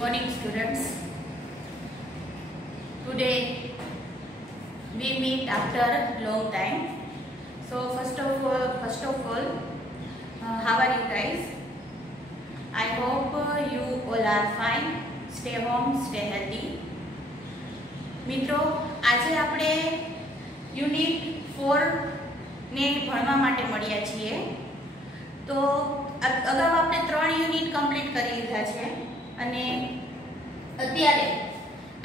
morning, students. Today we meet after long time. So first of all, how are you guys? I hope you all are fine. Stay home, stay healthy. મિત્રો, આજે આપણે unit 4 ને ભણવા માટે મળ્યા છીએ. તો અગાઉ આપણે 3 યુનિટ કમ્પ્લીટ કરી લીધા છે અને અત્યારે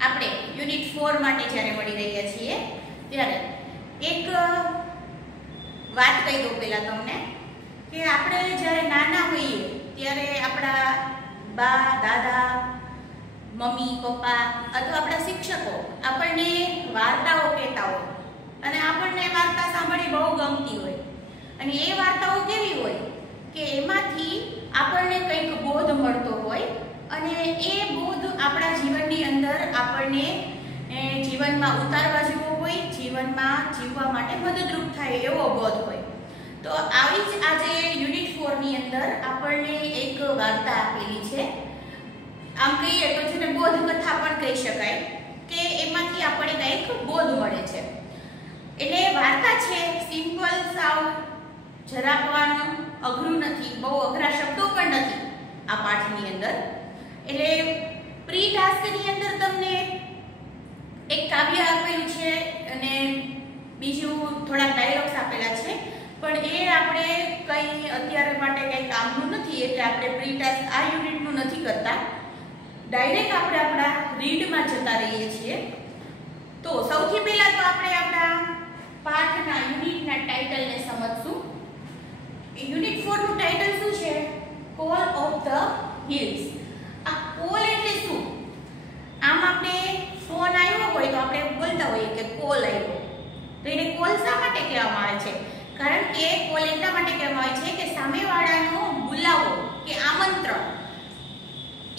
આપણે યુનિટ 4 માટે જ્યારે મળી રહ્યા છીએ ત્યારે એક વાત કહી દઉં પહેલાં તમને કે આપણે જ્યારે નાના હોઈએ ત્યારે આપણા બા દાદા મમ્મી પપ્પા અથવા આપણા શિક્ષકો આપણને વાર્તાઓ કહેતા હોય અને આપણને વાર્તા સાંભળવી બહુ ગમતી હોય અને એ વાર્તાઓ કેવી હોય કે એમાંથી આપણને કંઈક બોધ મળતો હોય અને એ બોધ આપણા જીવનની અંદર આપણને જીવનમાં ઉતારવા જેવો હોય, જીવનમાં જીવવા માટે મદદરૂપ થાય એવો બોધ હોય. તો આવી જ આજે યુનિટ 4 ની અંદર આપણને એક વાર્તા આપેલી છે. આમ કહીએ તો જેને બોધ કથા પણ કહી શકાય કે એમાંથી આપણને કંઈક બોધ મળે છે. એટલે વાર્તા છે સિમ્પલ, સાવ જરા પણ અઘરું નથી, બહુ અઘરા શબ્દો પણ નથી આ પાઠની અંદર. એટલે પ્રી ટાસ્કની અંદર તમને એક કાવ્ય આપેલું છે અને બીજું થોડા ડાયલોગ્સ આપેલા છે, પણ એ આપણે કંઈ અત્યારે માટે કંઈ કામનું નથી એટલે આપણે પ્રી ટાસ્ક આ યુનિટનું નથી કરતા. ડાયરેક્ટ આપણે આપણા રીડમાં જતા રહીએ છીએ. તો સૌથી પહેલા તો આપણે આપણા પાઠના યુનિટના ટાઇટલને સમજશું. યુનિટ 4 નું ટાઇટલ શું છે? Call of the hills. આ કોલ એટલે શું? આમ આપણે ફોન આવ્યો હોય તો આપણે બોલતા હોઈએ કે કોલ આવ્યો, તો એને કોલ શા માટે કહેવામાં આવે છે? કારણ કે કોલ એટલા માટે કહેવામાં આવે છે કે સામેવાળાનો બોલાવો કે આમંત્રણ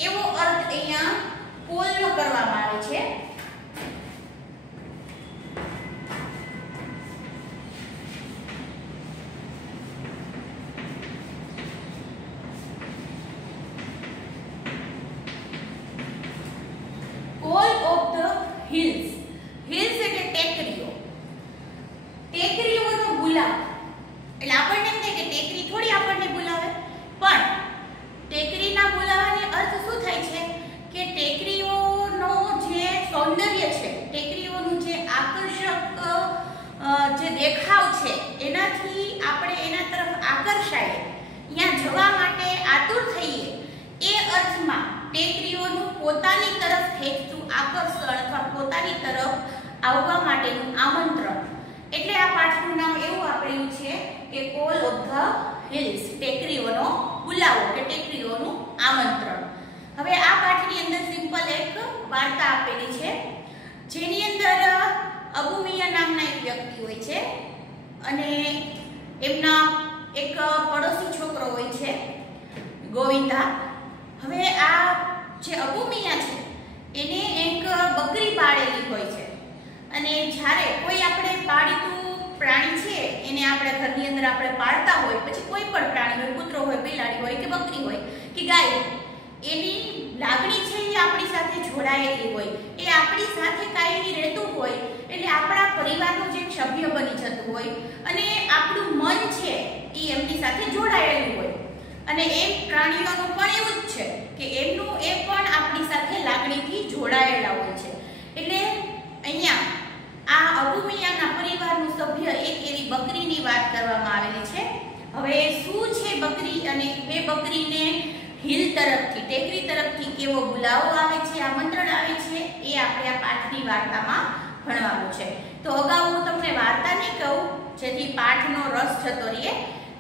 એવો અર્થ અહીંયા કોલનો કરવામાં આવે છે. Call of the hills. Hills એટલે ટેકરીઓ. ટેકરીઓનો બોલાવો એટલે આપણને એમ થાય કે ટેકરી થોડી આપણને બોલાવે, પણ ટેકરીના બોલાવવાનો અર્થ શું થાય છે કે ટેકરીઓનો જે સૌંદર્ય છે, ટેકરીઓનું જે આકર્ષક જે દેખાવ છે એનાથી આપણે એના તરફ આકર્ષાય, ત્યાં જવા માટે આતુર થઈએ, એ અર્થમાં ટેકરીઓનું પોતાની તરફ ખેંચતું આકર્ષણ અથવા પોતાની તરફ આવવા માટેનું આમંત્રણ. એટલે આ પાઠનું નામ એવું આપેલું છે કે કોલ ઓફ ધ હિલ્સ, ટેકરીઓનો બોલાવો કે ટેકરીઓનું આમંત્રણ. હવે આ પાઠની અંદર સિમ્પલ એક વાર્તા આપેલી છે જેની અંદર અબુ મિયા નામના એક વ્યક્તિ હોય છે અને એમના એક પડોશી છોકરો હોય છે ગોવિંદા. હવે આ જે અબુ મિયા છે એને એક બકરી પાળેલી હોય છે અને જ્યારે કોઈ આપણે પાળતું પ્રાણી છે એને આપણે ઘરની અંદર આપણે પાળતા હોય, પછી કોઈ પણ પ્રાણી હોય, કૂતરો હોય, બિલાડી હોય કે બકરી હોય કે ગાય, એની લાગણી છે એ આપણી સાથે જોડાયેલી હોય, એ આપણી સાથે કાયમી રહેતું હોય, એટલે આપણા પરિવારનું જે સભ્ય બની જતું હોય અને આપણું મન છે એ એમની સાથે જોડાયેલું હોય. અને એ પ્રાણીઓનું પણ એવું જ છે કે એમનું એ પણ આપણી સાથે લાગણીથી જોડાયેલા હોય છે. એટલે અહીંયા આ અબુ મિયાના પરિવારનું સભ્ય એક એવી બકરીની વાત કરવામાં આવેલી છે. હવે શું છે બકરી અને એ બકરીને હિલ તરફથી, ટેકરી તરફથી કેવો બોલાવો આવે છે, આમંત્રણ આવે છે, એ આપણે આ પાઠની વાર્તામાં ભણવાનું છે. તો અગાઉ હું તમને વાર્તા નહીં કહું જેથી પાઠનો રસ જતો રહે,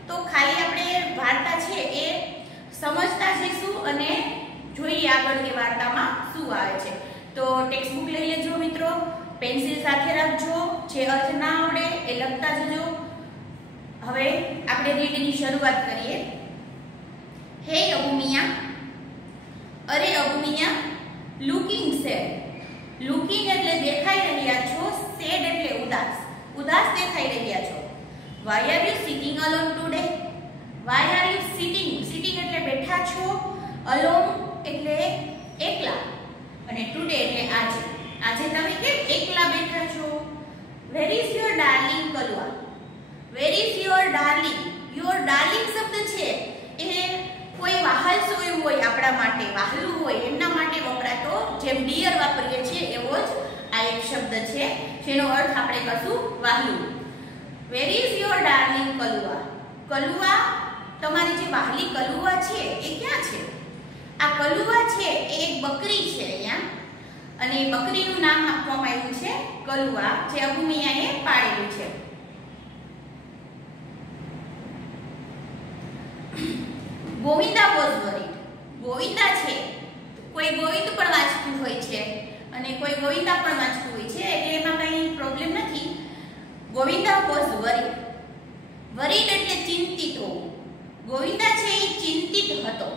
તો ખાલી આપણે વાર્તા છે એ સમજતા જઈશું અને જોઈએ આગળ કે વાર્તામાં શું આવે છે. તો ટેક્સ્ટ બુક લઈ લેજો મિત્રો, પેન્સિલ સાથે રાખજો, જે અર્થ ના આવડે એ લખતા જજો. હવે આપણે રીડની શરૂઆત કરીએ. હે અબુ મિયા, અરે અબુ મિયા, લુકિંગ સેડ. લુકિંગ એટલે દેખાઈ રહ્યા છો, સેડ એટલે ઉદાસ, ઉદાસ દેખાઈ રહ્યા છો. Why are you sitting alone today? Why are you sitting, sitting એટલે બેઠા છો, અલોન એટલે એકલા, અને ટુડે એટલે આજે. આજે તમે કેમ એકલા બેઠા છો? વેર is your darling Kalua? Wear is your darling? Your darling શબ્દ છે એ કોઈ વહાલ સોયું હોય, આપણા માટે વહાલું હોય એમના માટે વપરાતો, જેમ ડિયર વાપરીએ છીએ એવો જ આ એક શબ્દ છે જેનો અર્થ આપણે કરશું વહાલું. Where is your darling Kalua? Kalua, તમારી જે વહાલી કલુઆ છે એ ક્યાં છે? આ કલુઆ છે એ એક બકરી છે અહીંયા, અને બકરીનું નામ આપવામાં આવ્યું છે કલુઆ, જે અબુમિયાએ પાડેલું છે. Govinda was worried. ગોવિંદા છે, કોઈ ગોવિંદ પણ વાંચતું હોય છે અને કોઈ ગોવિંદા પણ વાંચતું હોય છે, એટલે એમાં કંઈ પ્રોબ્લેમ નથી. Govinda was worried. વરીડ એટલે ચિંતિત હોવું. ગોવિંદા છે એ ચિંતિત હતો,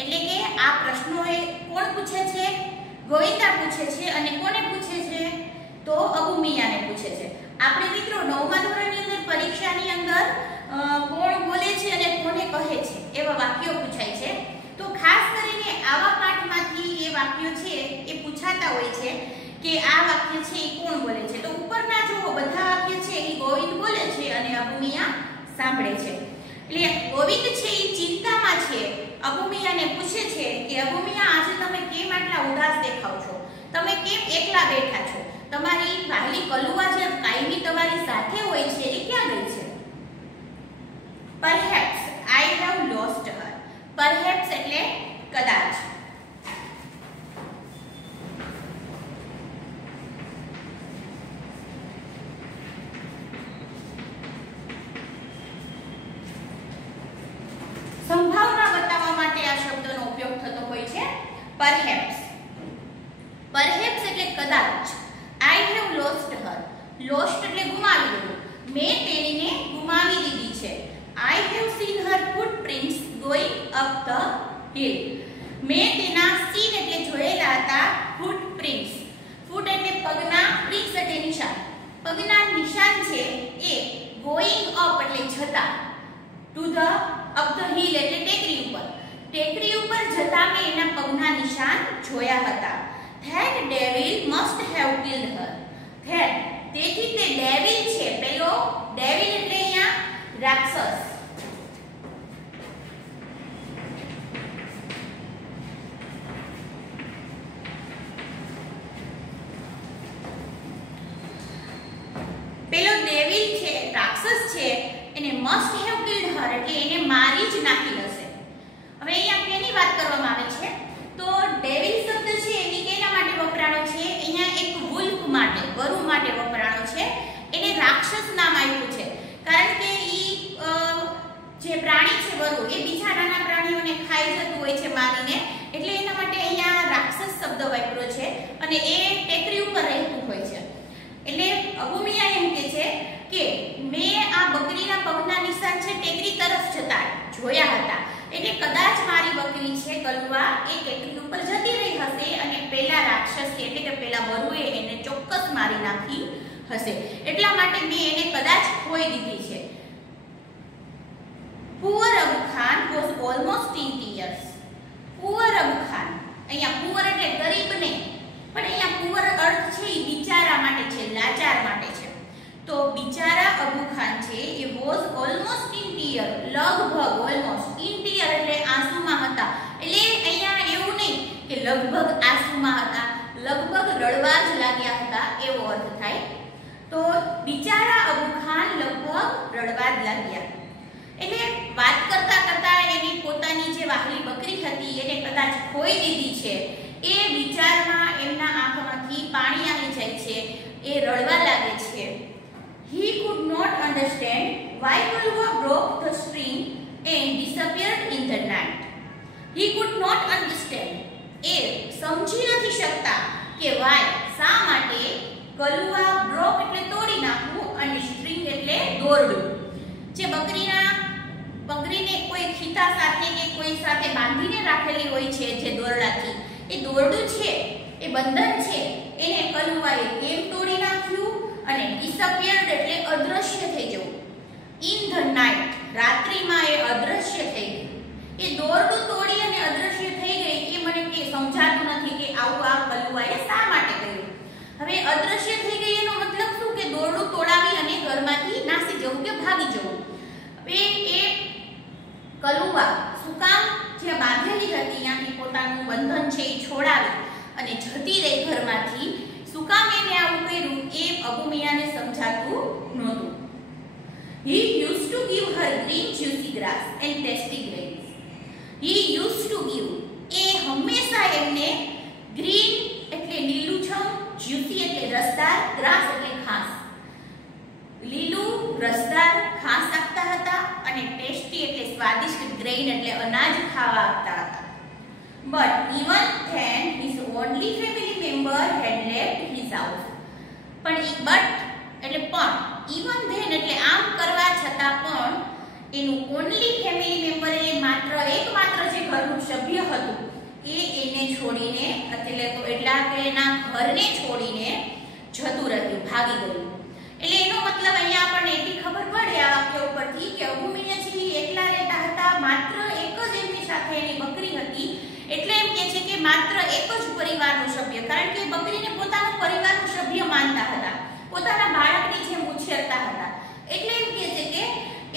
એટલે કે આ પ્રશ્નો એ કોણ પૂછે છે? ગોવિંદા પૂછે છે. અને કોને પૂછે છે? તો અબુમિયાને પૂછે છે. આપણે મિત્રો 9મા ધોરણની અંદર પરીક્ષાની અંદર કોણ બોલે છે અને કોને કહે છે એવા વાક્યો પૂછાય છે. તો ખાસ કરીને આવા પાઠમાંથી એ વાક્યો છે એ પૂછાતા હોય છે કે આ વાક્ય છે એ કોણ બોલે છે. તો ઉપરના જુઓ, બધા વાક્ય છે એ ગોવિંદ બોલે છે અને અબુમિયા સાંભળે છે. એટલે ગોવિંદ છે એ ચિંતામાં છે, અબુમિયાને પૂછે છે કે અબુમિયા, આજે તમે કેમ આટલા ઉદાસ દેખાવ છો? તમે કેમ એકલા બેઠા છો? તમારી વહાલી કલુઆ જે કાયમી તમારી સાથે હોય છે એ ક્યાં ગઈ છે? Perhaps I have lost her. Perhaps એટલે કદાચ. સંભાવના બતાવવા માટે આ શબ્દનો ઉપયોગ થતો હોય છે perhaps. Perhaps એટલે કદાચ. I have lost her. Lost એટલે ગુમાવી દીધું. મેં તેણીને ગુમાવી દીધી છે. I have seen her footprints going up the hill. મેં તેના seen એટલે જોયેલા હતા footprints. foot એટલે પગના, prints એટલે નિશાન. પગના નિશાન છે એ going up એટલે જતા, to the up the hill એટલે ટેકરી ઉપર. ટેકરી ઉપર જતા મેં એના પગના નિશાન જોયા હતા. That devil must have killed her. That, તેથી તે ડેવિલ છે, પેલો ડેવિલ એટલે અહીંયા રાક્ષસ. પેલો ડેવિલ છે, રાક્ષસ છે, એને must have killed her એટલે એને મારી જ નાખી હશે. હવે અહીંયા કેની વાત કરવામાં આવે છે? તો ડેવિલ શબ્દ છે એ કેના માટે વપરાયો છે? અહીંયા એક વુલ્ફ માટે, વરુ માટે વપરાયો છે. એને રાક્ષસ નામ આપ્યું છે કારણ કે જે પ્રાણી છે વરુ એ બીજા નાના પ્રાણીઓને ખાઈ જતું હોય છે મારીને, એટલે એના માટે અહીંયા રાક્ષસ શબ્દ વાપર્યો છે અને એ ટેકરી ઉપર રહેતું હોય છે. એટલે અબુમિયા એમ કહે છે કે મેં આ બકરીના પગના નિશાન છે ટેકરી તરફ જતા જોયા હતા, એટલે કદાચ મારી બકરી છે કલુઆ એ ટેકરી ઉપર જતી રહી હશે અને પેલા રાક્ષસ એટલે કે પેલા વરુએ એને ચોક્કસ મારી નાખી હશે, એટલા માટે મેં એને કદાચ ખોઈ દીધી છે. Poor Abu Khan was almost in tears. Poor Abu Khan, અહીંયા poor એટલે ગરીબ નહીં, પણ અહીંયા poor અર્થ છે એ બિચારા માટે છે, લાચાર માટે છે. તો બિચારા અબુ ખાન છે એ was almost in tears, લગભગ almost in tears એટલે આંસુમાં હતા. એટલે અહીંયા એવું નહીં કે લગભગ આંસુમાં હતા, લગભગ રડવા જ લાગ્યા હતા એવો અર્થ થાય. તો બિચારા અબુ ખાન લગભગ રડવા જ લાગ્યા. એટલે વાત કરતા કરતા એની પોતાની જે વાહલી બકરી હતી એને કદાચ ખોઈ દીધી છે એ વિચારમાં એમના આંખમાંથી પાણી આવી જાય છે, એ રડવા લાગે છે. He could not understand why Kalua broke the string and disappeared in the night. He could not understand. એ સમજી નથી શકતા કે why, શા માટે, કલુઆ broke એટલે તોડી નાખવું અને string એટલે દોરડું. જે બકરીને કોઈ ખીતા સાથે કે કોઈ સાથે બાંધીને રાખેલી હોય છે જે દોરડાથી, એ દોરડું છે એ બંધન છે એને કલુઆએ કેમ તોડી નાખ્યું અને disappeared એટલે અદ્રશ્ય થઈ જવું. In the night, રાત્રિમાં એ અદ્રશ્ય થઈ ગઈ. એ દોરડું તોડી અને અદ્રશ્ય થઈ ગઈ એ મને કે સમજાતું નથી શા માટે કર્યું? હવે અદ્રશ્ય થઈ ગઈ એનો મતલબ શું કે દોરડું તોડાવી અને ઘરમાંથી નાસી જવું કે ભાગી જવું. હવે એ કલુઆ શું કામ જ્યાં બાંધેલી હતી ત્યાંથી પોતાનું બંધન છે એ છોડાવી અને જતી રહી ઘરમાંથી, શું કામ એને આવું કર્યું એ અબુ મિયાને સમજાતું નહોતું. He used to give her green juicy grass and tasty grains. He used to give, એ હંમેશા એમને ગ્રીન એટલે લીલુંછમ, જ્યુસી એટલે રસદાર, ગ્રાસ એટલે ઘાસ, લીલું રસદાર ઘાસ આપતા હતા અને ટેસ્ટી એટલે સ્વાદિષ્ટ, ગ્રેઇન એટલે અનાજ ખાવા આપતા હતા. But even then his only family member had left his house. પણ even then એટલે આમ કરવા છતાં પણ એનું ઓનલી ફેમિલી મેમ્બર એટલે એકમાત્ર જે ઘરનું સભ્ય હતું એ એને છોડીને એટલા કે એના ઘરને છોડીને જતું રહ્યું, ભાગી ગયું. એટલે એનો મતલબ અહીંયા આપણને એટલી ખબર પડે આ વાક્ય ઉપરથી કે અબુ મિયાજી એકલા રહેતા હતા, માત્ર એક જ એમની સાથે એની બકરી હતી. એટલે એમ કહે છે કે માત્ર એક જ પરિવારનો સભ્ય, કારણ કે બકરીને પોતાનો પરિવારનો સભ્ય માનતા હતા, પોતાના બાળકની જેમ ઉછેરતા હતા. એટલે એમ કહે છે કે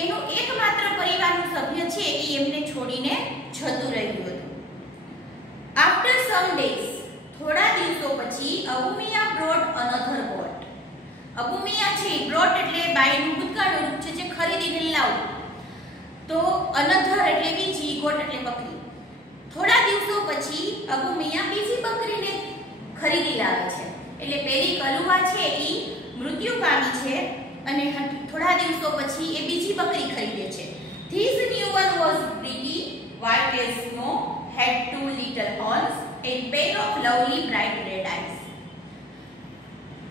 એનો એકમાત્ર પરિવારનો સભ્ય છે એ એમને છોડીને જતું રહ્યું હતું. આફ્ટર સમ ડેઝ, થોડા દિવસો પછી Abu Miya brought another goat. Abu Miya છે બ્રોટ એટલે બાયનું ભૂતકાળનું રૂપ છે જે ખરીદીને લાવવું. તો અનધર એટલે બીજી, ગોટ એટલે બકરી. થોડા દિવસો પછી અબુ મિયા બીજી બકરીને ખરીદી લાવે છે. એટલે પેલી કલુઆ છે એ મૃત્યુ પામી છે અને થોડા દિવસો પછી એ બીજી બકરી ખરીદે છે. This new one was pretty, white as snow, had 2 little horns and pair of lovely bright red eyes.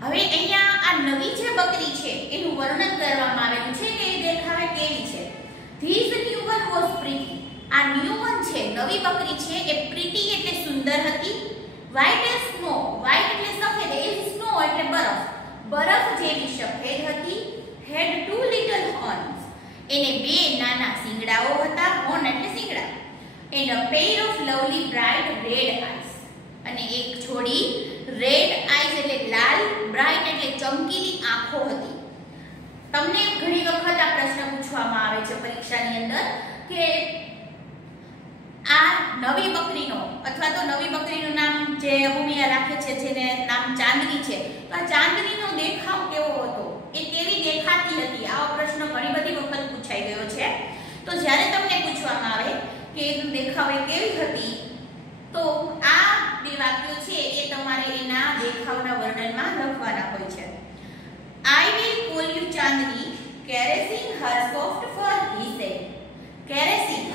હવે અહીંયા આ નવી જે બકરી છે એનું વર્ણન કરવામાં આવેલું છે કે એ દેખાવે કેવી છે. This new one was pretty. આ ન્યુ વન છે, નવી બકરી છે એ પ્રીટી એટલે સુંદર હતી, white as snow, white એટલે સફેદ, as snow એટલે બરફ, બરફ જેવી સફેદ હતી, had 2 little horns, એને 2 નાના શિંગડાઓ હતા, હોર્ન એટલે શિંગડા, and a pair of lovely bright red eyes, અને એક જોડી રેડ આઈઝ એટલે લાલ, બ્રાઇટ એટલે ચમકીલી આંખો હતી. તમને ઘણી વખત આ પ્રશ્ન પૂછવામાં આવે છે પરીક્ષાની અંદર કે આ નવી બકરીનો અથવા તો નવી બકરીનું નામ જે અબુ મિયા રાખે છે જેને નામ ચાંદની છે, તો આ ચાંદનીનો દેખાવ કેવો હતો, એ કેવી દેખાતી હતી, આવો પ્રશ્ન ઘણી બધી વખત પૂછાઈ ગયો છે. તો જ્યારે તમને પૂછવામાં આવે કે એનો દેખાવ એ કેવી હતી, તો આ બે વાક્યો છે એ તમારે એના દેખાવના વર્ણનમાં લખવાના હોય છે. I will call you Chandni, caressing her soft fur, he said. Caressing,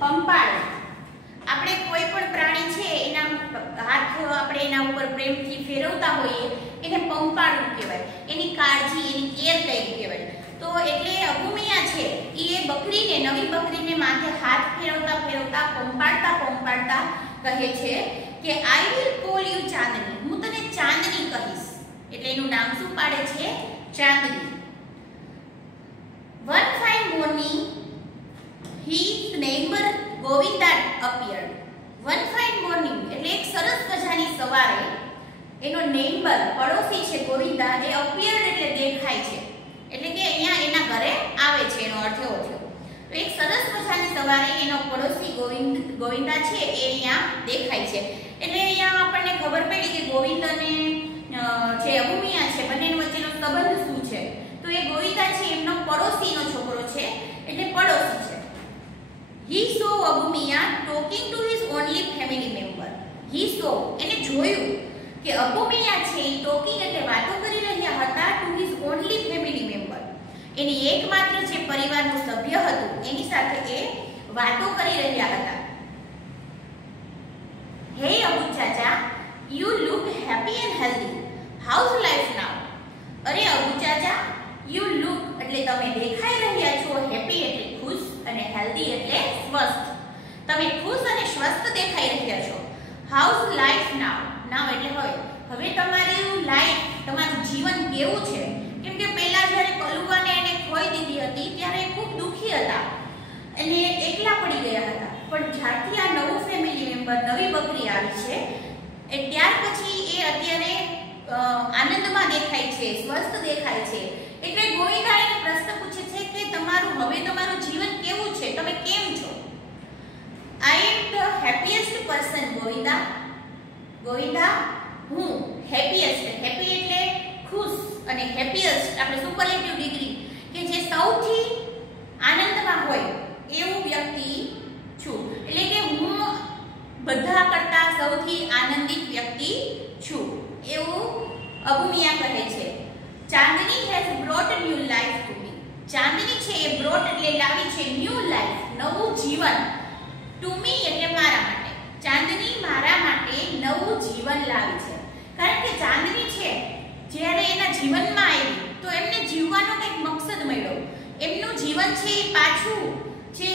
પંપાળ. આપણે કોઈ પણ પ્રાણી છે એના હાથ આપણે એના ઉપર પ્રેમથી ફેરવતા હોઈએ એને પંપાળવું કહેવાય, એની કાળજી, એની કેર કરી કહેવાય. તો એટલે અબુ મિયા છે એ બકરીને, નવી બકરીને માથે હાથ ફેરવતા ફેરવતા પંપાળતા કહે છે કે I will call you ચાંદની, હું તને ચાંદની કહીશ. એટલે એનું નામ શું પાડે છે? ચાંદની. One fine morning his neighbor Govinda appeared. One fine morning એટલે એક સરસ મજાની સવારે એનો નેઈબર પડોશી છે ગોવિંદા એ appeared એટલે દેખાય છે, એટલે કે અહીંયા એના ઘરે આવે છે, એનો અર્થ એવો થયો. તો એક સરસ મજાની સવારે એનો પડોશી ગોવિંદા છે એ અહીંયા દેખાય છે. એટલે અહીંયા આપણને ખબર પડી કે ગોવિંદ અને જે અબુ મિયા છે બંને વચ્ચેનો સંબંધ શું છે. તો એ ગોવિંદા છે એમનો પડોશીનો છોકરો છે, એટલે પડોશી છે. He saw Abu Miya talking to his only family member. He saw, એને જોયું કે અબુ મિયા છે ટોકિંગ એટલે વાતો કરી રહ્યા હતા to his only family member, એની એકમાત્ર જે પરિવારનું સભ્ય હતું એની સાથે એ વાતો કરી રહ્યા હતા. Hey Abu Chacha, you look happy and healthy. How's life now? અરે અબુ ચાચા, you look એટલે તમે દેખાઈ રહ્યા છો, હેપી એટલે ખુશ અને હેલ્ધી એટલે સ્વસ્થ, તમે ખુશ અને સ્વસ્થ દેખાઈ રહ્યા છો. હાઉસ લાઈફ નાવ, નાવ એટલે હવે તમારું લાઈફ, તમારું જીવન કેવું છે, કેમ કે પહેલા જ્યારે કલુઆને એને ખોઈ દીધી હતી ત્યારે ખૂબ દુખી હતા અને એકલા પડી ગયા હતા, પણ જ્યારથી આ નવું ફેમિલી મેમ્બર, નવી બકરી આવી છે એ ત્યાર પછી એ અત્યારે આનંદમાં દેખાય છે, સ્વસ્થ દેખાય છે. એટલે ગોવિંદા એને પ્રશ્ન પૂછે છે કે તમારું જીવન કેવું છે, તમે કેમ છો? I am the happiest person Govinda. Govinda, હું હેપીએસ્ટ, હેપી એટલે ખુશ અને હેપીએસ્ટ આપણે સુપરલેટિવ ડિગ્રી કે જે સૌથી આનંદમાં હોય એવું વ્યક્તિ છું. એટલે કે હું બધા કરતા સૌથી આનંદિત વ્યક્તિ છું એવું અબુમિયા કહે છે. Chandni has brought new life to me. Chandni છે એ બ્રોટ એટલે લાવી છે ન્યૂ લાઈફ, નવું જીવન. ટુ મી એટલે મારા માટે. ચાંદની મારા માટે નવું જીવન લાવી છે. કારણ કે ચાંદની છે જ્યારે એના જીવનમાં આવી તો એમને જીવવાનો કંઈક મકસદ મળ્યો. એમનું જીવન છે એ પાછું જે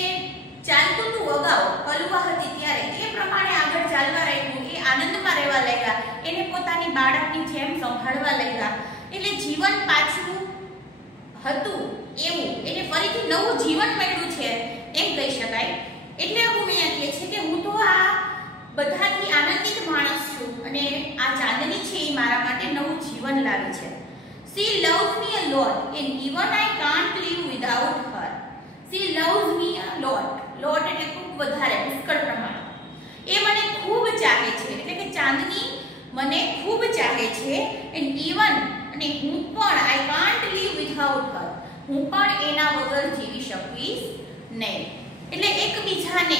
ચાલતું હતું અગાઉ કલુઆ હતી ત્યારે એ પ્રમાણે આગળ ચાલવા લાગ્યું. એ આનંદમાં રહેવા લાગ્યા, એને પોતાની બાળકની જેમ સંભાળવા લાગ્યા. એટલે જીવન પાછું હતું એવું એને ફરીથી નવું જીવન મળ્યું છે એમ કહી શકાય. એટલે હું અહીંયા કહે છે કે હું તો આ બધાથી આનંદિત માણસ છું અને આ ચાંદની છે એ મારા માટે નવું જીવન લાવી છે. She loves me a lot and even I can't live without her. She loves me a lot. Lot એટલે ખૂબ વધારે, પુષ્કળ પ્રમાણ. એ મને ખૂબ ચાહે છે, એટલે કે ચાંદની મને ખૂબ ચાહે છે. and even અને હું પણ I can't live without her. હું પણ એના વગર જીવી શકીશ નહીં. એટલે એકબીજાને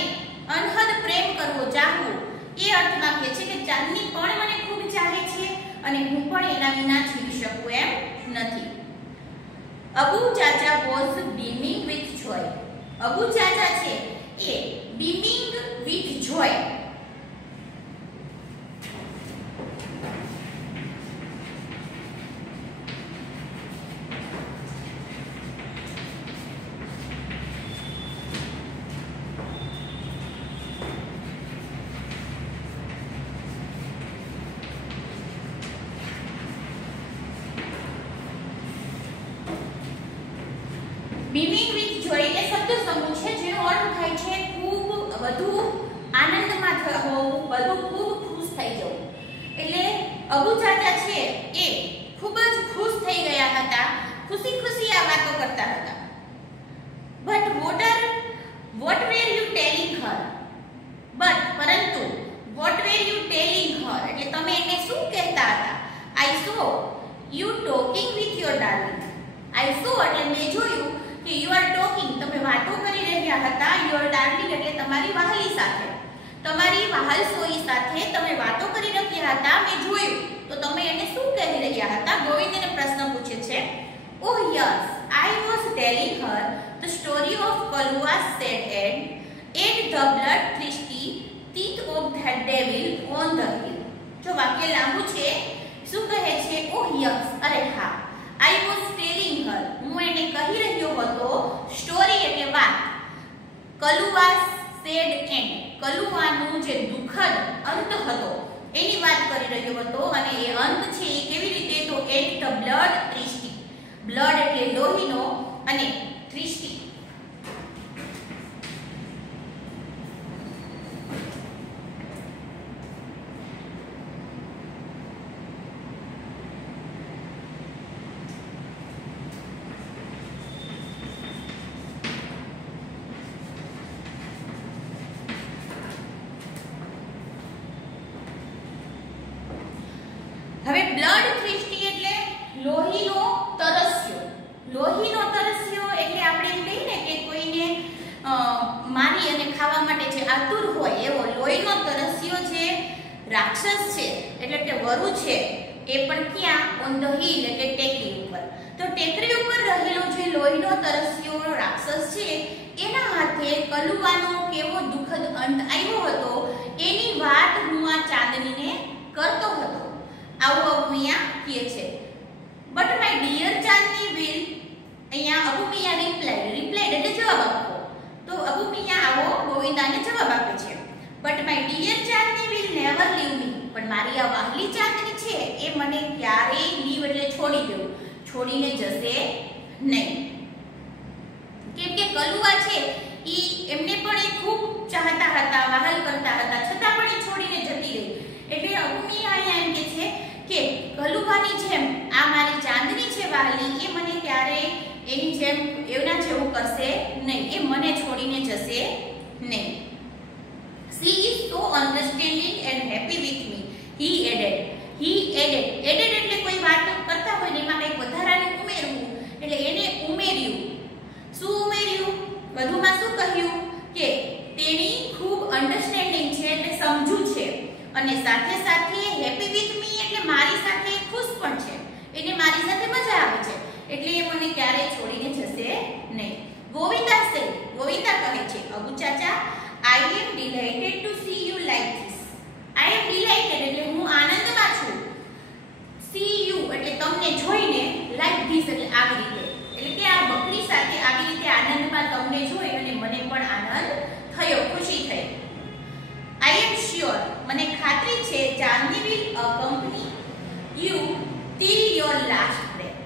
અનહદ પ્રેમ કરવો, ચાહવું એ અર્થમાં કહે છે કે ચાંદની પણ મને ખૂબ ચાહે છે અને હું પણ એના વિના જીવી શકું એમ નથી. અબુ ચાચા was beaming with joy. Abu ચાચા છે એ beaming with joy. Beaming with joy એ શબ્દ સમૂહ છે જેનો અર્થ થાય છે ખૂબ વધુ આનંદમાં હોવું, વધુ ખૂબ ખુશ થઈ જવું. એટલે અબુ ચાચા છે એ ખૂબ જ ખુશ થઈ ગયા હતા, ખુશી ખુશી આ વાતો કરતા હતા. But what were you telling her. પરંતુ what were you telling her એટલે તમે એને શું કહેતા હતા? I saw you talking with your darling. I saw એટલે મેં જોયું કે યુ આર ટોકિંગ, તમે વાતો કરી રહ્યા હતા. યોર ડાર્લિંગ એટલે તમારી વહાલી સાથે, તમારી વહાલસોઈ સાથે તમે વાતો કરી રહ્યા હતા, મેં જોયું. તો તમે એને શું કહી રહ્યા હતા? ગોવિંદ એને પ્રશ્ન પૂછે છે. Oh yes, I was telling her the story of કલુઆ's sad end and the bloodthirsty teeth of that devil on the hill. જો વાક્ય લાંબુ છે, શું કહે છે? ઓહ યસ, અરે હા. I was telling her, હું એને કહી રહ્યો હતો. સ્ટોરી એટલે વાત. કલુઆ's sad end, કલુઆનું જે દુઃખદ અંત હતો એની વાત કરી રહ્યો હતો. અને એ અંત છે એ કેવી રીતે? તો at the bloodthirsty, બ્લડ એટલે લોહીનો અને thirsty હવે બ્લડ થ્રિસ્ટી એટલે લોહીનો તરસ્યો. લોહીનો તરસ્યો એટલે આપણે એમ કહીએ ને કે કોઈને મારી અને ખાવા માટે જે આતુર હોય એવો લોહીનો તરસ્યો જે રાક્ષસ છે એટલે કે વરુ છે એ પણ ક્યાં? ઓન ધ હિલ એટલે ટેકરી ઉપર. તો ટેકરી ઉપર રહેલો જે લોહીનો તરસ્યો રાક્ષસ છે એના હાથે કલુઆનો કેવો દુઃખદ અંત આવ્યો હતો એની વાત હું આ ચાંદનીને કરતો હતો. આવું અબુમિયા કહે છે. But my dear Chandni will, અહીંયા અબુમિયા રિપ્લાઇડ એટલે જવાબ આપવો. તો અબુમિયા આવો ગોવિંદાને જવાબ આપે છે. But my dear Chandni will never leave me. પણ મારી આ વાહલી ચાંદની છે એ મને ક્યારેય લીવ એટલે છોડી છોડીને જશે નહીં. કેમ કે કલુઆ છે ઈ એમને પણ એ ખૂબ ચાહતા હતા, વહાલ કરતા હતા, છતાં પણ એ છોડીને જતી રહી. એટલે અબુમિયા અહીંયા એમ કે છે કે કલુઆની જેમ આ મારી ચાંદની છે વહાલી, એ મને ક્યારેય એની જેમ એના જેવું કરશે નહીં, એ મને છોડીને જશે નહીં. She is so understanding and happy with me, he added. Added એટલે કોઈ વાત કરતા હોય ને એમાં કંઈક વધારાનું ઉમેરવું, એટલે એને ઉમેર્યું. શું ઉમેર્યું? વધુમાં શું કહ્યું કે તેણી ખૂબ અન્ડરસ્ટેન્ડિંગ છે એટલે સમજુ છે, અને સાથે સાથે હેપી વિથ મી એટલે મારી સાથે ખુશ પણ છે, એને મારી સાથે મજા આવે છે, એટલે એ મને ક્યારેય છોડીને જશે નહીં. ગોવિંદા કહે છે, અબુ ચાચા, I am delighted to see you like this. I am delighted એટલે હું આનંદમાં છું. See you એટલે તમને જોઈને, like this એટલે આવી રીતે, એટલે કે આ બકરી સાથે આવી રીતે આનંદમાં તમને જોઈ અને મને પણ આનંદ થયો, ખુશી થઈ. I am sure મને ખાતરી છે, ચાંદની will accompany you till your last breath.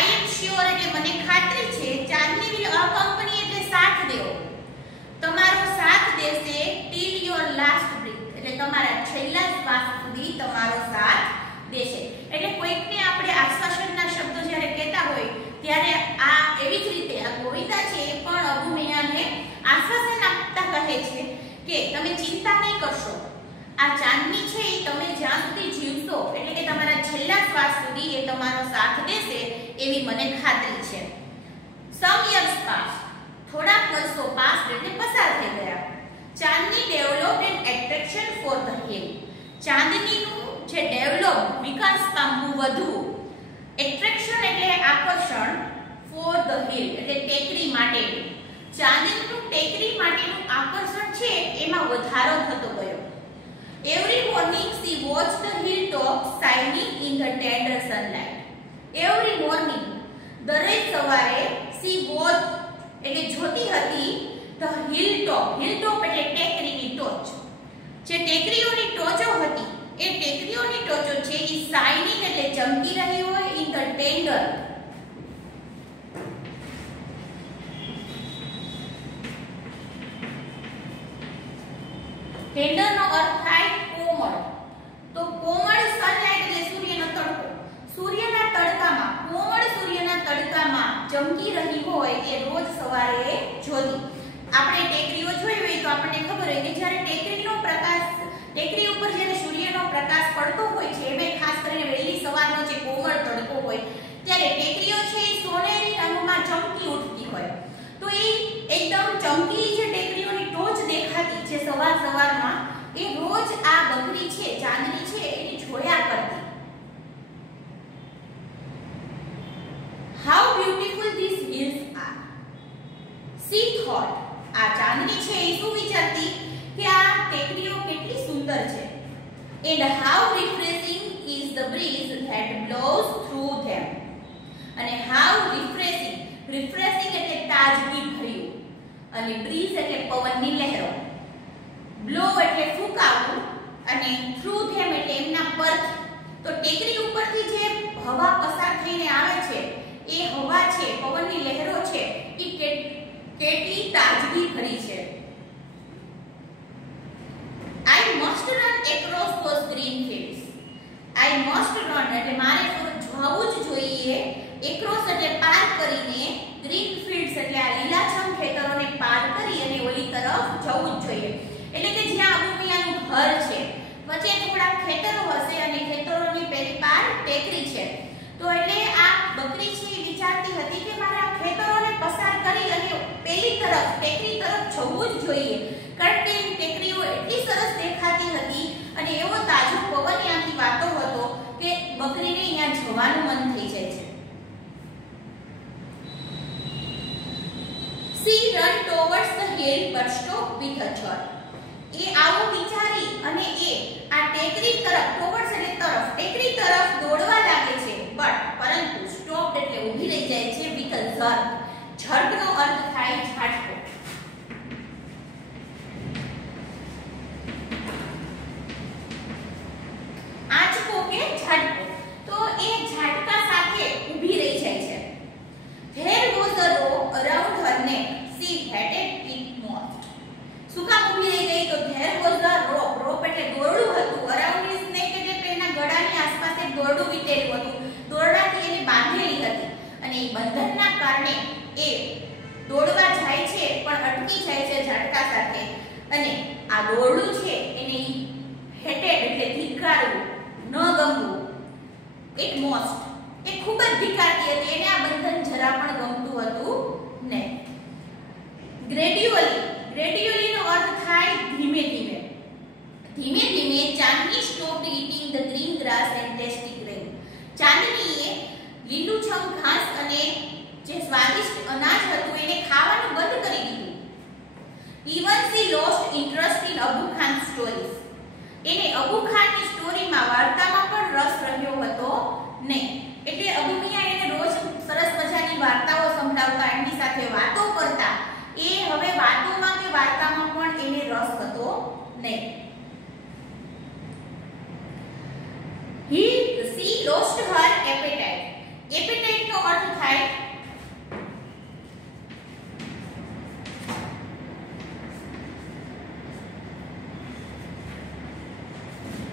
I am sure એટલે મને ખાતરી છે, ચાંદની will accompany એટલે સાથ દેવો, તમારો સાથ દેશે, till your last breath એટલે તમારા છેલ્લા શ્વાસ સુધી તમારો સાથ દેશે. એટલે કોઈકને આપણે આશ્વાસનના શબ્દો જ્યારે કહેતા હોય ત્યારે આ એવી જ રીતે આ ગોવિંદા છે એ પણ અબુમિયાને આશ્વાસન આપતા કહે છે કે તમે ચિંતા નહીં કરશો, આ ચાંદની છે એ તમે જ્યાં સુધી જીવશો એટલે કે તમારા છેલ્લા શ્વાસ સુધી એ તમારો સાથ દેશે એવી મને ખાતરી છે. Some years passed. થોડાક વર્ષો પાસ્ટ એટલે પસાર થઈ ગયા. Chandni developed an attraction for the hill. ચાંદનીનું જે ડેવલપ વિકાસ પામવું વધવું, એટ્રેક્શન એટલે આકર્ષણ, ફોર ધ હિલ એટલે ટેકરી માટે. ચાંદનીનું ટેકરી માટેનું આકર્ષણ છે એમાં વધારો થતો ગયો. Every morning C watch the hill top shining in the tender sunlight. Every morning દરેક સવારે સી વોચ એટલે જોતી હતી ધ હિલ ટોપ એટલે ટેકરીની ટોચ. જે ટેકરીઓની ટોચો હતી એ ટેકરીઓની ટોચો છે એ શાઇનિંગ એટલે ચમકી રહી હોય ઇન ધ ટેન્ડર. ટેન્ડરનો અર્થ થાય કોમળ. તો કોમળ સનલાઇટ એટલે સૂર્યનો તડકો. સૂર્યના તડકામાં, કોમળ સૂર્યના તડકામાં ચમકી રહી હોય એ રોજ સવારે જોતી. આપણે ટેકરીઓ જોઈ હોય તો આપણને ખબર હોય કે જ્યારે ટેકરી ઉપર જ્યારે સૂર્યનો પ્રકાશ પડતો હોય છે, એમાં ખાસ કરીને વહેલી સવારનો જે કોમળ તડકો હોય ત્યારે ટેકરીઓ છે એ સોનેરી રંગમાં ચમકી ઉઠતી હોય. તો એ એકદમ ચમકીલી જે ટેકરીઓની ટોચ દેખાતી છે સવારમાં, એ રોજ આ બકરી છે, ચાંદની છે, એની જોયા કરતી. How beautiful these hills are. She thought. આ ચાંદની છે એ શું વિચારતી કે આ ટેકરીઓ કેટલી સુંદર છે. And how refreshing is the breeze that blows through them. અને how refreshing એટલે તાજગી ભર્યું, અને breeze એટલે પવનની લહેરો, blow એટલે ફૂંકાવું, અને through them એટલે એમના પરથી. તો ટેકરી ઉપરથી જે હવા પસાર થઈને આવે છે એ હવા છે, પવનની લહેરો છે, એ કેટલી તાજગી ભરી છે. I must run across those green fields. I must run એટલે મારે જવું જ જોઈએ, across એટલે પાર કરીને, green fields એટલે આ લીલાછમ ખેતરોને પાર કરી અને ઓલી તરફ જવું જ જોઈએ. એટલે કે જ્યાં અબુમિયાનું ઘર છે વચ્ચે થોડા ખેતરો હશે અને ખેતરોની પેલી પાર ટેકરી છે. તો એટલે આ બકરી છે એ વિચારતી હતી કે મારે આ ખેતરોને પસાર કરી અને પેલી તરફ ટેકરી તરફ જવું જ જોઈએ, કારણ કે ટેકરીઓ એટલી સરસ દેખાતી હતી અને એવો તાજો પવન ત્યાંથી વાતો હતો કે બકરીને અહીંયા જવાનું મન થઈ જાય છે. She ran towards the hill but stopped with a jerk. એ આવું વિચારી અને એ આ ટેકરી તરફ, towards એટલે તરફ, ટેકરી તરફ દોડવા લાગે છે, પરંતુ સ્ટોપ એટલે ઊભી રહી જાય છે with a jerk. ઝડપનો અર્થ થાય ઝાટકો. આંચકો કે ઝાટકો. તો એ ઝાટકા સાથે એ દોડવા જાય છે પણ અટકી જાય છે ઝટકા સાથે, અને આ દોરડું છે એને હેટેડ એટલે ધિક્કારવું, ન ગમવું, ઇટ મોસ્ટ એ ખૂબ જ ધિક્કારતી હતી, એને આ બંધન જરા પણ ગમતું હતું નહીં. ગ્રેડ્યુઅલી નો અર્થ થાય ધીમે ધીમે. ધીમે ધીમે Chandni stopped eating the green grass and tasty grain. ચાંદનીએ લીલુંછમ ઘાસ અને જે સ્વાદિષ્ટ અનાજ હતું એને ખાવાનું બંધ કરી દીધું. Even she lost interest in Abu Khan stories. એને અબુ ખાનની સ્ટોરીમાં વાર્તામાં પણ રસ રહ્યો હતો નહીં. એટલે અબુ મિયા એને રોજ સરસ મજાની વાર્તાઓ સંભળાવતા, એમની સાથે વાતો કરતા, એ હવે વાતોમાં કે વાર્તામાં પણ એને રસ હતો નહીં. She lost her appetite. Appetite નો અર્થ થાય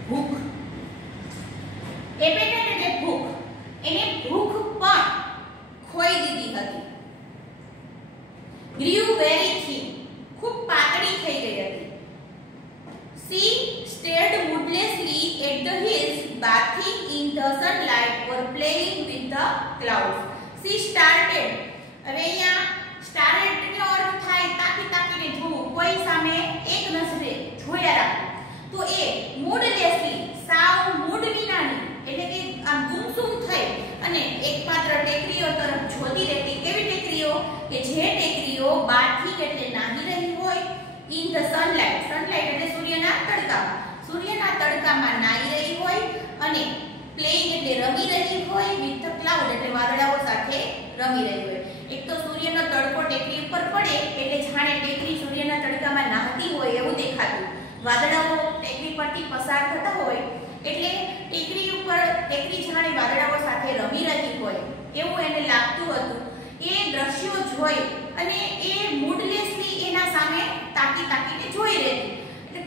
ભૂખ. appetite એટલે ભૂખ. એને ભૂખ પણ ખોઈ દીધી હતી. grew very thin. ખૂબ પાતળી થઈ ગઈ હતી. she stared moodlessly at the hills, bathing in the sunlight or playing with the clouds. She started. હવે અહીંયા started નો અર્થ થાય તાકી તાકીને જોવું, કોઈ સામે એક નજરે જોયા રાખવું. તો એ moodlessly સાવ મૂડ વિનાની એટલે કે આમ ગુમસુમ થઈ અને એકમાત્ર ટેકરીઓ તરફ જોતી રહેતી. કેવી ટેકરીઓ? કે જે ટેકરીઓ બાથિંગ એટલે નાહી રહી હોય, in the sunlight. sunlight એટલે સૂર્યના તડકામાં નાહી રહી હોય, અને playing એટલે રમી રહી હોય, with the cloud એટલે વાદળાઓ સાથે રમી રહી હોય. એક તો સૂર્યનો તડકો ટેકરી ઉપર પડે એટલે જાણે ટેકરી સૂર્યના તડકામાં નાહતી હોય એવું દેખાતું. વાદળાઓ ટેકરી પરથી પસાર થતા હોય એટલે ટેકરી જાણે વાદળાઓ સાથે રમી રહી હોય એવું એને લાગતું હતું. એ દ્રશ્યો જોઈ અને એ મૂડલેસલી એના સામે તાકીને જોઈ રહેતી. એટલે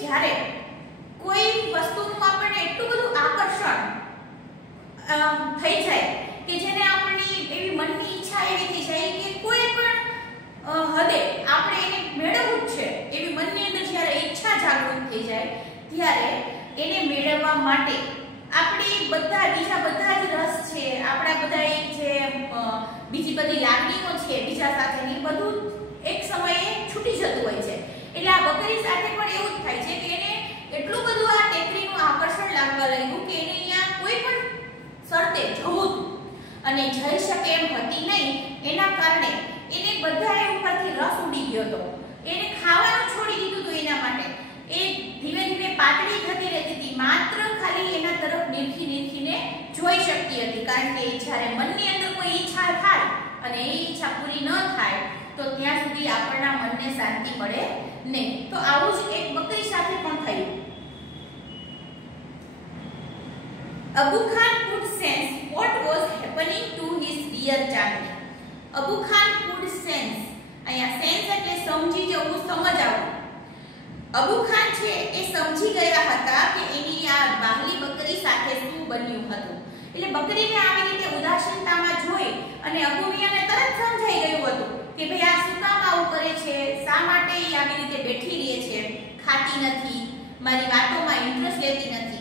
જ્યારે કોઈ વસ્તુનું આપણને એટલું બધું આકર્ષણ થઈ જાય કે જેને આપણી એવી મનની ઈચ્છા એવી થઈ જાય કે કોઈ પણ હદે આપણે એને મેળવવું જ છે એવી મનની અંદર જ્યારે ઈચ્છા જાગૃત થઈ જાય ત્યારે એને મેળવવા માટે આપણે બીજા બધા જ રસ છે, આપણા બધા જે બીજી બધી લાગણીઓ છે બીજા સાથેની, બધું એક સમયે છૂટી જતું હોય છે. એટલે આ બકરી સાથે પણ એવું જ થાય છે કે એને એટલું બધું આ ટેકરીનું આકર્ષણ લાગવા લાગ્યું કે એને અહીંયા કોઈ પણ શરતે જવું અને જઈ શકે એમ હતી નહીં. એના કારણે એને બધા ઉપરથી રસ ઉડી ગયો હતો. એને ખાવાનું છોડી દીધું હતું. એના માટે એ ધીમે ધીમે પાતળી થતી રહેતી હતી. માત્ર ખાલી એના તરફ નીરખીને જોઈ શકતી હતી. કારણ કે જ્યારે મનની અંદર કોઈ ઈચ્છા થાય અને એ ઈચ્છા પૂરી ન થાય તો ત્યાં સુધી આપણા મનને શાંતિ મળે નહીં. તો આવું જ એક બકરી સાથે પણ થયું. Abu Khan could sense what was happening to his dear Chandni. Abu Khan could sense, અહીંયા sense એટલે સમજી જવું, સમજ આવવું. અબુ ખાન છે એ સમજી ગયા હતા કે એની આ બાહલી બકરી સાથે શું બન્યું હતું. એટલે બકરીને આવી રીતે ઉદાસીનતામાં જોઈ અને અબુ મિયાને તરત સમજાઈ ગયું હતું કે ભાઈ આ શું કામ આવું કરે છે, શા માટે એ આવી રીતે બેઠી રહે છે, ખાતી નથી, મારી વાતોમાં ઇન્ટરેસ્ટ લેતી નથી.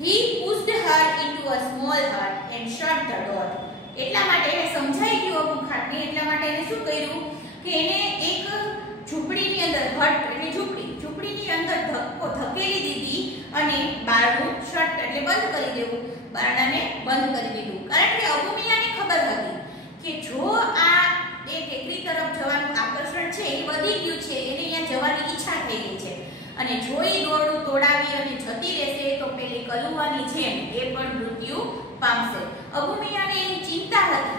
He pushed her into a small hut and shut the door. એટલા માટે એને સમજાઈ ગયું અબુ ખાનને. એટલા માટે એને શું કર્યું કે એને એક ઝૂંપડીની અંદર, હટ એટલે ઝૂંપડીની અંદર ધકેલી દીધી અને બારણું શટ એટલે બંધ કરી દેવું, બારણાને બંધ કરી દીધું. કારણ કે અબુ મિયાને ખબર હતી કે જો આ એ ટેકરી તરફ જવાનું આકર્ષણ છે એ વધી ગયું છે, એને અહીંયા જવાની ઈચ્છા થઈ ગઈ છે અને જોઈ દોરડું તોડાવી અને જતી રહેશે તો પેલી કલુવાની જેમ એ પણ મૃત્યુ પામશે. અબુ મિયાને એની ચિંતા હતી.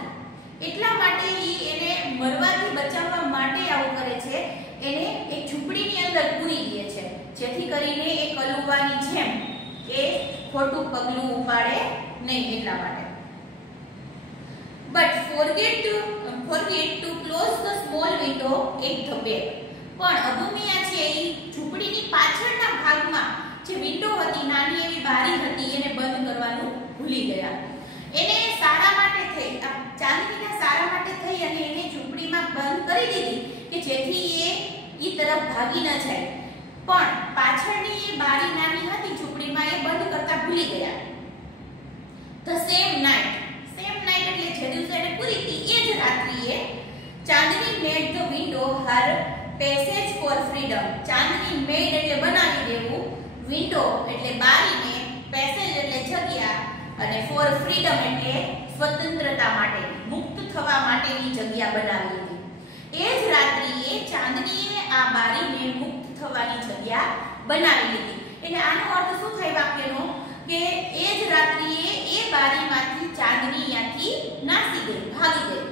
એટલા માટે એને મરવાથી બચાવવા માટે આવું કરે છે. એને એક ઝૂંપડીની અંદર પૂરી દે છે જેથી કરીને એ કલુવાની જેમ એ ખોટું પગલું ઉપાડે નહીં. એટલા માટે but forget to close the small window at the back. પણ અબુ મિયા છે એ ઝૂંપડીની પાછળના ભાગમાં જે વિન્ડો હતી, નાની એવી બારી હતી, એને બંધ કરવાનું ભૂલી ગયા. એને સારા માટે થઈ, ચાંદનીના સારા માટે થઈ અને એને ઝૂંપડીમાં બંધ કરી દીધી કે જેથી એ તરફ ભાગી ન જાય, પણ પાછળની એ બારી નાની હતી ઝૂંપડીમાં એ બંધ કરતા ભૂલી ગયા. ધ સેમ નાઇટ એટલે જે દિવસે એને પૂરી હતી એ જ રાત્રિએ Chandni made the window her passage for freedom. Chandni made એટલે બનાવી દેવું, વિન્ડો એટલે બારીને, પેસેજ એટલે જગ્યા અને ફોર ફ્રીડમ એટલે સ્વતંત્રતા માટે, મુક્ત થવા માટેની જગ્યા બનાવી હતી. એ જ રાત્રિએ ચાંદનીએ આ બારીને મુક્ત થવાની જગ્યા બનાવી લીધી. એટલે આનો અર્થ શું થાય વાક્યનો કે એ જ રાત્રિએ એ બારીમાંથી ચાંદની ત્યાંથી નાસી ગઈ, ભાગી ગઈ.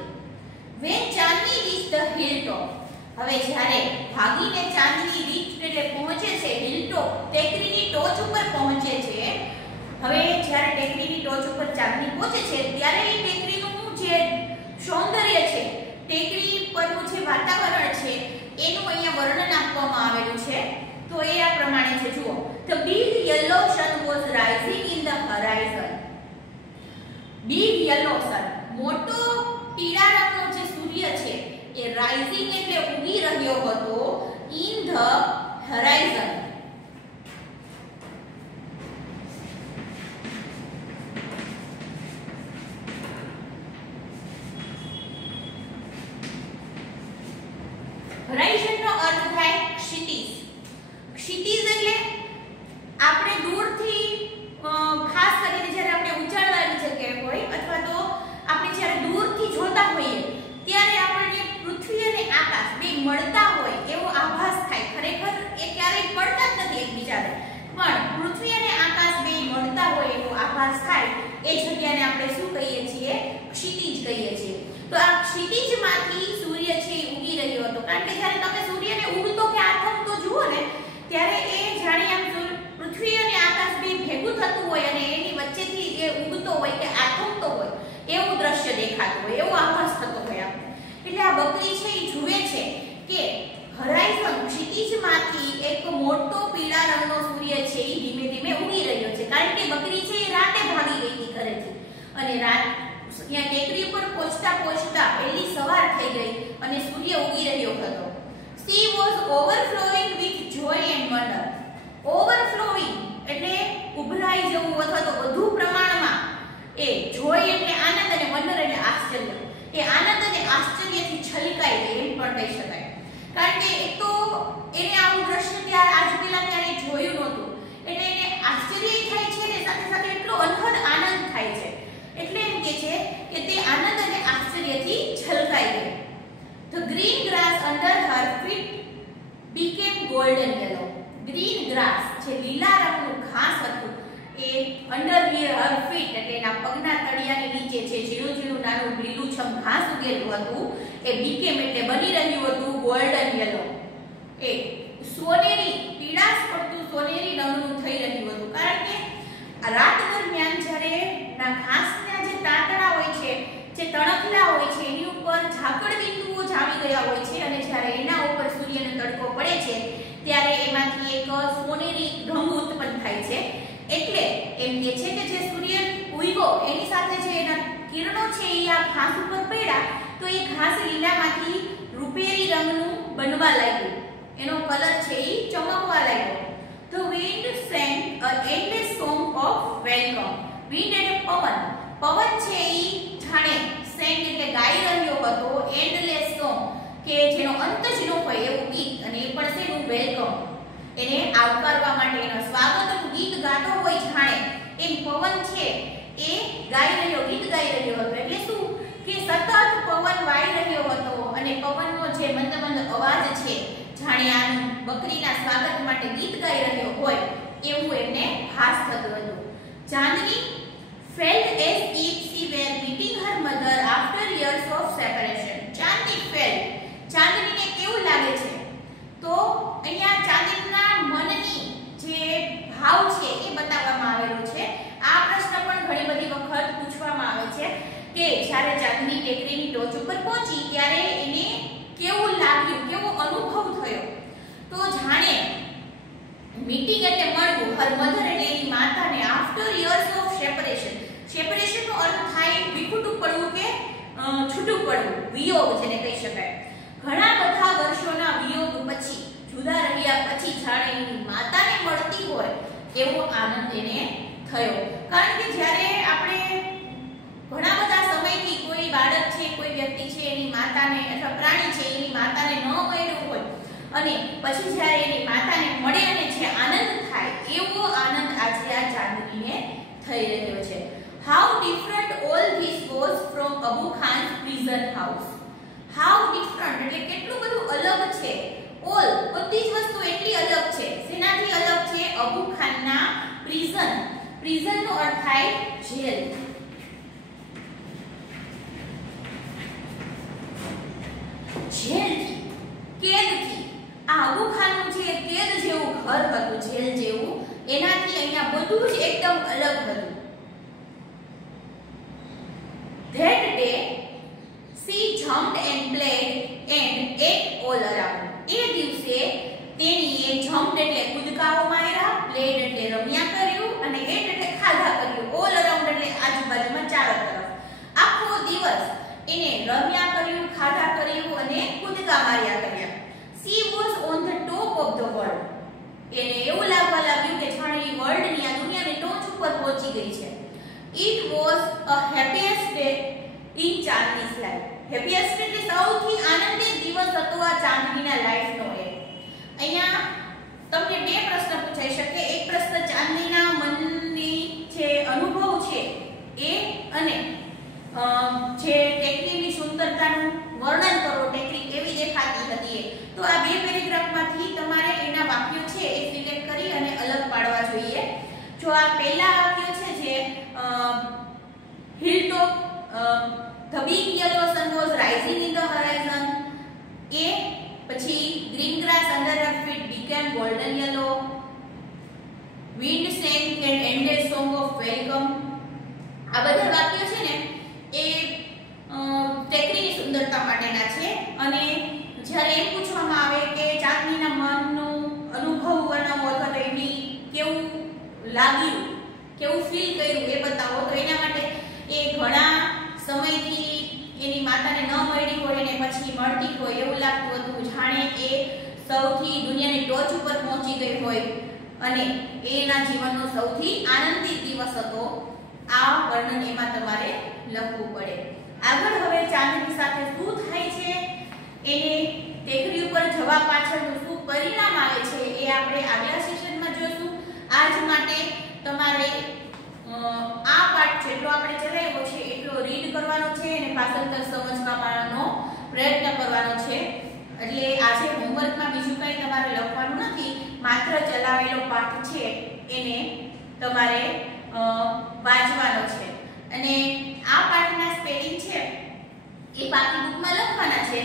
When Chandni reached the hilltop, હવે જ્યારે ભાગીને ચાંદની reached એટલે પહોંચે છે hilltop, ટેકરીની ટોચ ઉપર પહોંચે છે. હવે જ્યારે ટેકરીની ટોચ ઉપર ચાંદની પહોંચે છે ત્યારે એ ટેકરીનું જે સૌંદર્ય છે, ટેકરી પરનું જે વાતાવરણ છે એનું અહીંયા વર્ણન આપવામાં આવેલું છે. તો એ આ પ્રમાણે છે, જુઓ. The big yellow sun was rising in the horizon. Big yellow sun, મોટો પીળા રંગનો જે સૂર્ય છે એ રાઇઝિંગ એટલે ઉગી રહ્યો હતો in the horizon. હોરાઇઝન નો અર્થ થાય ક્ષિતિજ. ક્ષિતિજ એટલે આપણે દૂરથી ખાસ કરીને જ્યારે આપણે ઊંચાણવાળી જગ્યાએ હોય અથવા તો આપણે જ્યારે દૂરથી જોતા હોઈએ ત્યારે આપણને પૃથ્વી અને આકાશ બે મળતા હોય એવો આભાસ થાય. ખરેખર એ ક્યારેય મળતા જ નથી એકબીજાને, પણ પૃથ્વી અને આકાશ બે મળતા હોય એવો આભાસ થાય એ જગ્યાને આપણે શું કહીએ છીએ? ક્ષિતિજ કહીએ છીએ. તો આ ક્ષિતિજમાંથી સૂર્ય છે એ ઉગી રહ્યો હતો, કારણ કે જ્યારે તમે સૂર્યને ઉગતો કે આથમતો જુઓ ને ત્યારે એ જાણે આમ પૃથ્વી અને આકાશ બે ભેગું થતું હોય અને એની વચ્ચેથી એ ઉગતો હોય કે આથમતો હોય એવું દ્રશ્ય દેખાતું હોય, એવો આભાસ થતો હોય આપણે. એટલે આ બકરી છે એ જુએ છે કે હોરાઇઝન ક્ષિતિજમાંથી એક મોટો પીળા રંગનો સૂર્ય છે એ ધીમે ધીમે ઉગી રહ્યો છે, કારણ કે બકરી છે એ રાતે ભાગી ગઈ હતી ઘરેથી અને ત્યાં ટેકરી ઉપર પહોંચતા પહેલી સવાર થઈ ગઈ અને સૂર્ય ઉગી રહ્યો હતો. She was overflowing with joy and wonder. Overflowing એટલે ઉભરાઈ જવું અથવા તો વધુ પ્રમાણમાં, એ જોય એટલે આનંદ અને વંડર એટલે આશ્ચર્ય, એ આનંદ અને આશ્ચર્યથી છલકાઈ ગઈ એમ પણ કહી શકાય. કારણ કે એક તો એને આવું દ્રશ્ય ત્યારે આજ પહેલા ક્યારેય જોયું નહોતું, એટલે એને આશ્ચર્ય થાય છે ને સાથે સાથે એટલો અનહદ આનંદ થાય છે, એટલે એમ કે છે કે તે આનંદ અને આશ્ચર્યથી છલકાઈ ગઈ. The green grass under her feet became golden yellow. Green grass જે લીલા રંગનું ઘાસ હતું એ under her feet એટલે એના પગના તળિયાની નીચે છે ઝીણું ઝીણું નાનું લીલુંછમ ઘાસ ઉગેલું હતું, એ became એટલે બની રહ્યું હતું golden yellow. એ સોનેરી પીળાશ પડતું સોનેરી રંગનું થઈ રહ્યું હતું, કારણ કે રાત દરમિયાન જ્યારે ઘાસના જે તાંતણા હોય છે, જે તણખલા હોય છે એની ઉપર ઝાકળ બિંદુઓ જામી ગયા હોય છે અને જ્યારે એના ઉપર સૂર્યનો તડકો પડે છે ત્યારે એમાંથી એક સોનેરી રંગ ઉત્પન્ન થાય છે. એટલે એમ કે છે કે જે સૂર્ય ઉગ્યો એની સાથે જે એના કિરણો છે એ આ ઘાસ ઉપર પડ્યા તો એ ઘાસ લીલામાંથી રૂપેરી રંગનું બનવા લાગ્યું, એનો કલર છે એ ચમકવા લાગ્યો. The wind sang a endless song of welcome. Wind એટલે પવન, પવન છે એ જાણે sang એટલે ગાઈ રહ્યો હતો endless song કે જેનો અંત જ ન હોય એવું ગીત, અને એ પણ શેનું? વેલકમ, એને આવકારવા માટે એનો સ્વાગતનું ગીત ગાતો હોય જાણે એમ પવન છે એ ગાઈ રહ્યો, ગીત ગાઈ રહ્યો હતો. એટલે શું કે સતત પવન વાઈ રહ્યો હતો અને પવનનો જે મંદ મંદ અવાજ છે જાણે આનું બકરીના સ્વાગત માટે ગીત ગાઈ રહ્યો હોય એવું એમને ભાસ થતું હતું. ચાંદની felt as if she were meeting her mother after years of separation. Chandni felt, ચાંદનીને કેવું લાગે છે? તો અહીંયા ચાંદનીના મનની જે ભાવ છે એ બતાવવામાં આવેલો છે. આ પ્રશ્ન પણ ઘણી બધી વખત પૂછવામાં આવે છે કે જ્યારે ચાંદની ટેકરીની ટોચ ઉપર પહોંચી ત્યારે એને કેવું લાગ્યું, કેવો અનુભવ થયો? તો જાણે મીટિંગ એટલે મળવું, હર મધર એટલે એની માતાને after years of separation. Separation નો અર્થ છૂટું પડવું, વિયોગ જેને કહી શકાય. ઘણા બધા વર્ષોના વિયોગ પછી, જુદા રહ્યા પછી જાણે એની માતાને મળતી હોય એવો આનંદ એને થયો. કારણ કે જ્યારે આપણે ઘણા બધા સમયથી કોઈ બાળક છે, કોઈ વ્યક્તિ છે એની માતાને અથવા પ્રાણી છે એની માતાને ન મળ્યું હોય અને પછી જ્યારે એની માતાને મળે અને જે આનંદ થાય એવો આનંદ આજે આ ચાંદનીને થઈ રહ્યો છે. How different all this was from Abu Khan's prison house. How different એટલે કેટલું બધું અલગ છે. all બધી જ વસ્તુ એટલી અલગ છે. શેનાથી અલગ છે? અબુ ખાનના પ્રિઝન. પ્રિઝન નો અર્થ થાય જેલ. જેલથી, કેદથી. આ અબુ ખાનનું જે કેદ જેવું ઘર હતું, જેલ જેવું, એનાથી અહીંયા બધું જ એકદમ અલગ હતું. That day she jumped and played and ate all around. એ દિવસે તેણીએ jumped એટલે કૂદકાઓ માર્યા, played એટલે રમ્યા કર્યું અને ate એટલે ખાધા કર્યું, all around એટલે આજુબાજુમાં ચારો તરફ. આખો દિવસ એને રમ્યા કર્યું, ખાધા કર્યું અને કૂદકા માર્યા કર્યા. She was on the top of the world. એને એવું લાગવા લાગ્યું કે જાણે એ વર્લ્ડની, આ દુનિયાની ટોચ ઉપર પહોંચી ગઈ છે. It was a happiest day in Chandni's life. Happiest એટલે સૌથી આનંદિત દિવસ હતો આ ચાંદનીના લાઈફનો. અહીંયા તમને બે પ્રશ્ન પૂછાઈ શકે. એક પ્રશ્ન ચાંદનીના મનની જે અનુભવ છે એ અને જે ટેકરીની સુંદરતાનું વર્ણન કરો, ટેકરી કેવી દેખાતી હતી. તો આ બે પેરેગ્રાફમાંથી તમારે એના વાક્યો છે એ સિલેક્ટ કરી અને અલગ પાડવા જોઈએ. જો આ પહેલા વાક્ય છે જે hilltop, the big yellow sun was rising in the horizon, એ પછી green grass under her feet became golden yellow, wind sang an endless song of welcome. આ બધા વાક્યો છે ને એ ટેકરીની સુંદરતા માટેના છે. અને જ્યારે એમ પૂછવામાં આવે કે ચાંદનીના મનનું અનુભવ બનાવો અથવા તો એની કેવું લાગ્યું, કેવું ફીલ કર્યું એ બતાવો, તો એના માટે એ ઘણા સમયથી એની માતાને ન મળી હોય ને પછી મળતી હોય એવું લાગતું હતું, જાણે એ સૌથી દુનિયાની ટોચ ઉપર પહોંચી ગઈ હોય અને એના જીવનનો સૌથી આનંદિત દિવસ હતો. આ વર્ણન એમાં તમારે લખવું પડે. આગળ હવે ચાંદની સાથે શું થાય છે, એને ટેકરી ઉપર જવા પાછળનું શું પરિણામ આવે છે એ આપણે આગલા સેશનમાં જોઈશું. આજ માટે તમારે આ પાઠ જેટલો આપણે ચલાવ્યો છે એટલો રીડ કરવાનો છે અને ભાષાંતર સમજવાનો પ્રયત્ન કરવાનો છે. એટલે આજે હોમવર્કમાં બીજું કંઈ તમારે લખવાનું નથી, માત્ર ચલાવેલો પાઠ છે એને તમારે વાંચવાનો છે. અને આ પાઠના સ્પેલિંગ છે એ બાકી બુકમાં લખવાના છે,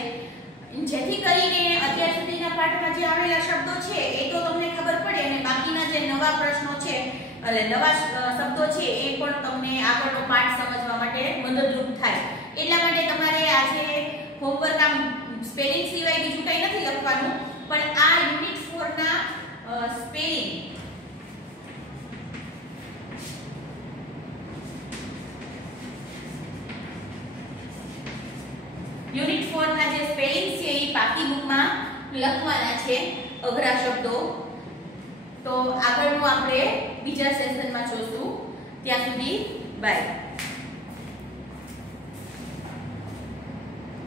જેથી કરીને અત્યાર સુધીના પાઠમાં જે આવેલા શબ્દો છે એ તો તમને ખબર પડે અને બાકીના જે નવા પ્રશ્નો છે એટલે નવા શબ્દો છે એ પણ તમને આગળનો પાઠ સમજવા માટે મદદરૂપ થાય. એટલા માટે તમારે આજે હોમવર્ક આમ સ્પેલિંગ સિવાય બીજું કંઈ નથી લખવાનું, પણ આ યુનિટ 4 ના સ્પેલિંગ યુનિટ 4 ના જે સ્પેલિંગ છે એ પાકી બુકમાં લખવાના છે, અઘરા શબ્દો. તો આગળનું આપણે બીજા સેશનમાં જોશું. ત્યાં સુધી બાય.